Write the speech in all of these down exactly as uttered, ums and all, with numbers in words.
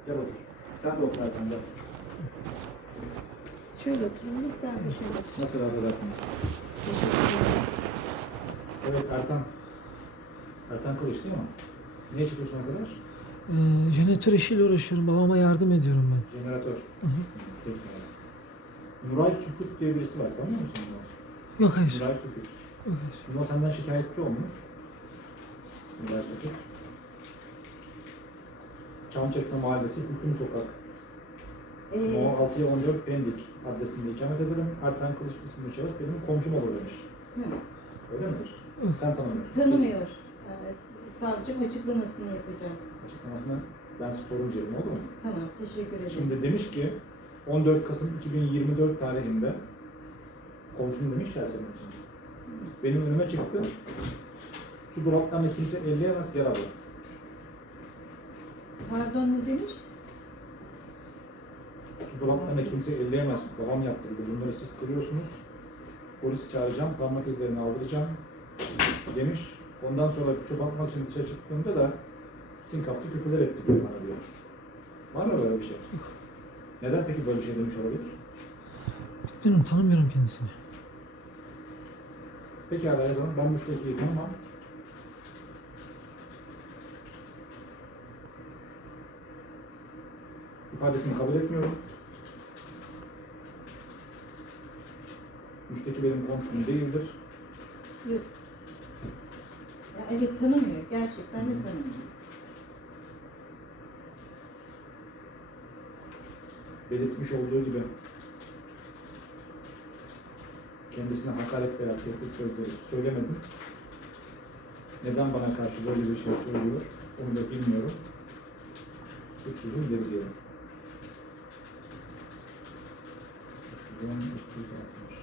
Gel otur. Sen de otur Ertan gel. Şöyle oturalım, ben de şöyle oturayım. Nasıl rahat edersiniz? Teşekkür ederim. Evet Ertan. Ertan Kılıç değil mi? Ne iş yapıyorsun arkadaş? Ee, jeneratör işiyle uğraşıyorum. Babama yardım ediyorum ben. Jeneratör. Hı hı. Peki. Nuray Sükut diye birisi var. Tanıyor musun onu? Yok hayır. Nuray Sükut. Yok hayır. Şimdi o senden şikayetçi olmuş. Nuray Sükut. Çamçeşme Mahallesi, Hüküm Sokak. Ee, No altıya on dört Pendik adresinde ikamet ederim. Ertan Kılıç isimli şahıs benim komşum olur demiş. hı, Öyle midir? Yok. Sen tanımıyorsun. tanımıyor. Yani savcım açıklamasını yapacağım. Açıklamasına ben sorun cerim oldu mu? Tamam, teşekkür ederim. Şimdi demiş ki on dört Kasım iki bin yirmi dört tarihinde komşum demiş ya senin için. Benim önüme çıktı. Su dolaplarını kimse elleyemez gel abla. Pardon, ne demiş? Su dolaplarını kimse elleyemez. Babam yaptırdı. Bunları siz kırıyorsunuz. Polisi çağıracağım. Parmak izlerini aldıracağım. Demiş. Ondan sonra çöp atmak için dışarı çıktığımda da sinkaplı küfürler etti diyor bana diyor. Var mı böyle bir şey? Yok. Neden peki böyle bir şey demiş olabilir? Bilmiyorum, tanımıyorum kendisini. Peki abi yazalım. Ben müştekiyi tanımam. İfadesini kabul etmiyorum. Müşteki benim komşum değildir. Yok. Ya evet, tanımıyor. Gerçekten de tanımıyor. Belirtmiş olduğu gibi kendisine hakaret veya tehdit sözleri söylemedim. Neden bana karşı böyle bir şey söylüyor onu da bilmiyorum. Suçsuzum geri diyorum. üç yüz on, üç yüz altmış.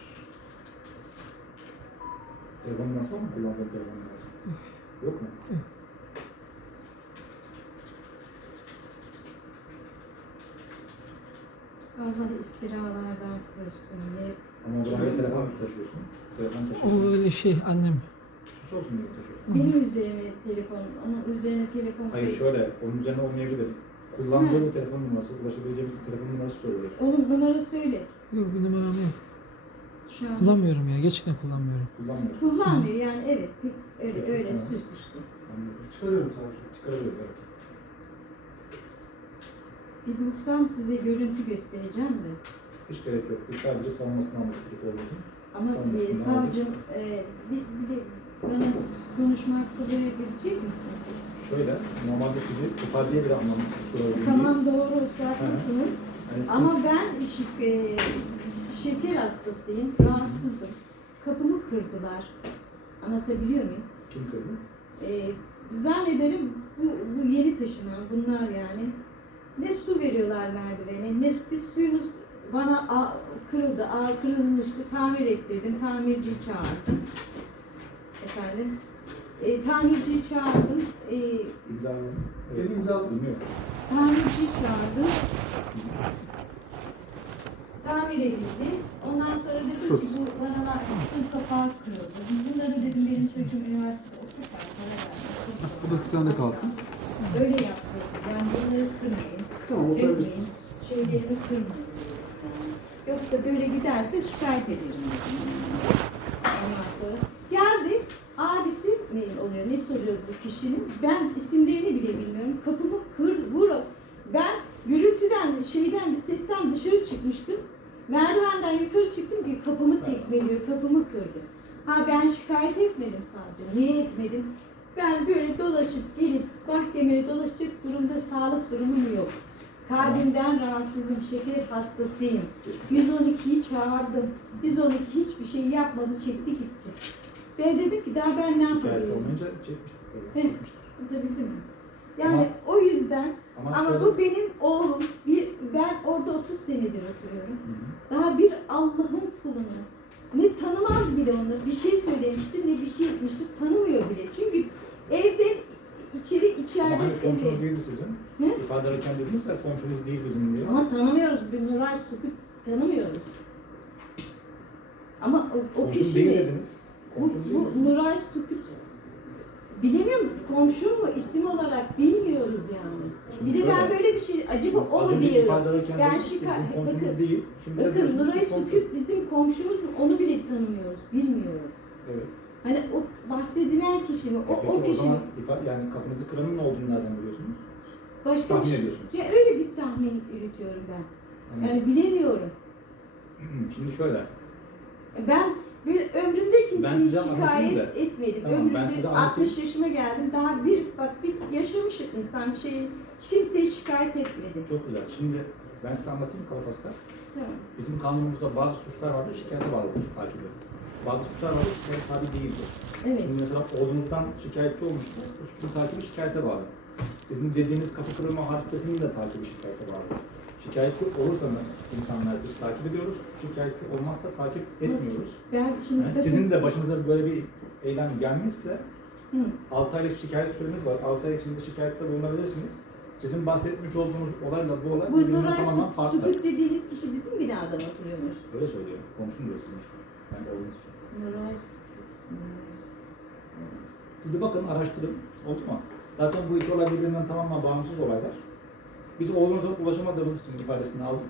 Telefon numarası var mı? Kullandığın telefon numarası. Yok mu? Yok. Allah iftiralardan korusun diye. Ama buraya Şimdi- telefon mu taşıyorsun? Telefon O taşıyorsun. böyle şey, annem. Sus olsun diye mi taşıyorsun? Benim üzerime telefon, onun üzerine telefon Hayır koy- şöyle, onun üzerine olmayabilir. Kullandığı Hı. bir telefon numarası, ulaşabileceğimiz bir telefon numarası soruyor. Oğlum numara söyle. Yok, bir numaram yok. Şu an Kullanmıyorum ya, gerçekten kullanmıyorum. Kullanmıyorsun. kullanmıyor yani, evet. Öyle Peki, öyle tamam. süs işte. Anladım. Çıkarıyorum sadece. Çıkarıyoruz evet. Bir bulsam size görüntü göstereceğim de. Hiç gerek yok. Biz sadece savunmasını anlaştık olduk. Ama Tamam, e, tamam. savcım e, bir, bir de bana konuşma hakkı verebilecek misin? Şöyle, normalde sizi ifadeye bir anlamda sorabilirim. Tamam, doğru, haklısınız. Yani siz, Ama ben şik- e, şeker hastasıyım, rahatsızım. Kapımı kırdılar. Anlatabiliyor muyum? kim kırdı? E, zannederim bu, bu yeni taşınan bunlar yani. Ne su veriyorlar merdivene, ne bir suyunuz bana a, kırıldı, a, kırılmıştı, tamir ettirdim, tamirciyi çağırdım. Efendim, e, tamirciyi çağırdım, e, İmzaladım. Evet, imzaladım. Bilmiyorum. tamirciyi çağırdım. Tamir edildi. Ondan sonra dedim ki Şurası. bu vanalar üstün kapağı kırıldı. Bunları dedim benim çocuğum üniversitede okurken para verdi. Bu da sende kalsın. Öyle yapacağız. Yani bunları kırmayın. Tamam, Dökmeyin. Şeylerimi kırmayın. Yani. Yoksa böyle giderse şikayet ederim. Ondan sonra geldi. Abisi mi oluyor? Ne soruyor bu kişinin? Ben isimlerini bile bilmiyorum. Kapımı kır, vurup ben gürültüden, şeyden, bir sesten dışarı çıkmıştım. Merdivenden yukarı çıktım ki kapımı tekmeliyor, kapımı kırdı. Ha ben şikayet etmedim sadece. Niye etmedim? Ben böyle dolaşıp gelip mahkemeye dolaşacak durumda, sağlık durumum yok. Kalbimden rahatsızım, şeker hastasıyım. yüz on ikiyi çağırdım. yüz on iki hiçbir şey yapmadı, çekti gitti. Ben dedim ki daha ben ne Şikayetçi yapabilirim? olmayınca çekmiştik tabii. Heh. Çekmiştik. Anlatabildim mi? Yani o yüzden Ama, ama şöyle- bu benim oğlum. Bir, ben orada otuz senedir oturuyorum. Hı hı. Daha bir Allah'ın kulunu. Ne tanımaz bile onu. Bir şey söylemiştir, ne bir şey etmiştir. Tanımıyor bile. Çünkü evden içeri, Ama içeride... hani komşunuz evet. değildi sizin. Ne? İfade ederken dediniz ya komşunuz değil bizim diye. Ama tanımıyoruz. Bir Nuray Sukut tanımıyoruz. Ama o, o Komşum kişi değil mi? dediniz. Bu, Komşunuz değil bu mi? Nuray Sukut Bilemiyorum, komşum mu isim olarak bilmiyoruz yani. Şimdi Bir de ben şöyle, böyle bir şey, acaba o Az mu önceki diyorum. ifade alırken Ben dedik ki şikayet, bizim komşumuz bakın, değil. Şimdi de bakın diyorsunuz ki Nuray komşu. Sükut bizim komşumuz mu onu bile tanımıyoruz, bilmiyorum. Evet. Hani o bahsedilen kişi mi, o, E peki o o kişi mi? zaman ifa- yani kapınızı kıranın ne olduğunu nereden biliyorsunuz? Başka tahmin bir şey. ediyorsunuz. Ya öyle bir tahmin yürütüyorum ben. Hani- Yani bilemiyorum. Şimdi şöyle. Ben bir ömrümde Ben kimseyi size anlatayım şikayet da. etmedim. Tamam, ben ömrümde size anlatayım. altmış yaşıma geldim. Daha bir bak bir yaşamışım insan bir şey hiç kimseyi şikayet etmedim. Çok güzel. Şimdi ben size anlatayım Kafas'ta. Tamam. Bizim kanunumuzda bazı suçlar vardır, şikayete bağlıdır takibi. Bazı suçlar vardır, şikayet tabi değildir. Evet. Şimdi mesela oğlunuzdan şikayetçi olmuştu, bu suçun takibi şikayete bağlı. Sizin dediğiniz kapı kırılma hadisesinin de takibi şikayete bağlı. Şikayetçi olursanız insanlar biz takip ediyoruz, şikayetçi olmazsa takip etmiyoruz. Ben şimdi Yani bakın- sizin de başınıza böyle bir eylem gelmişse Hı. altı aylık şikayet süreniz var. altı ay içinde şikayette bulunabilirsiniz. Sizin bahsetmiş olduğunuz olayla bu olay Bu birbirinden Nuray tamamen Sük- farklı. Sükut dediğiniz kişi bizim binada mı oturuyormuş? Öyle söylüyor. Komşum diyor sizin işte. Yani oğlunuz için. Nuray Sükut. Siz de bakın, araştırın. Oldu mu? Zaten bu iki olay birbirinden tamamen bağımsız olaylar. Biz oğlunuza ulaşamadığımız için ifadesini aldık.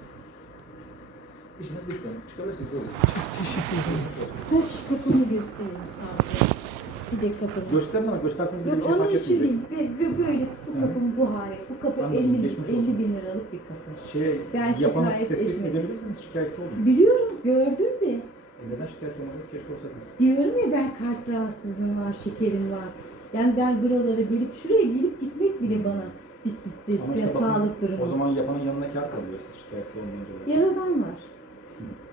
İşiniz bitti. Çıkabilirsiniz. Buyurun. Çok teşekkür ederim. Ha şu kapımı göstereyim sadece. Bir de kapımı. Gösterin ama gösterseniz bize Yok bir şey onun fark için etmeyecek. değil. Ve- ve Böyle bu Hı. kapım bu hali. Bu kapı Anladım, elli, geçmiş olsun. elli bin liralık bir kapı. Şey, Ben yapanı şikayet tespit etmedim. edebilirsiniz, şikayetçi olun. Biliyorum, gördüm de. E neden şikayetçi olmadınız? Keşke olsaydınız. Diyorum ya ben kalp rahatsızlığım var, şekerim var. Yani ben buralara gelip, şuraya gelip gitmek bile bana bir stres Ama ya işte bakın, sağlık durumu. o zaman yapanın yanına kar kalıyor siz şikayetçi olmayınca. da. Yaradan var. Hı.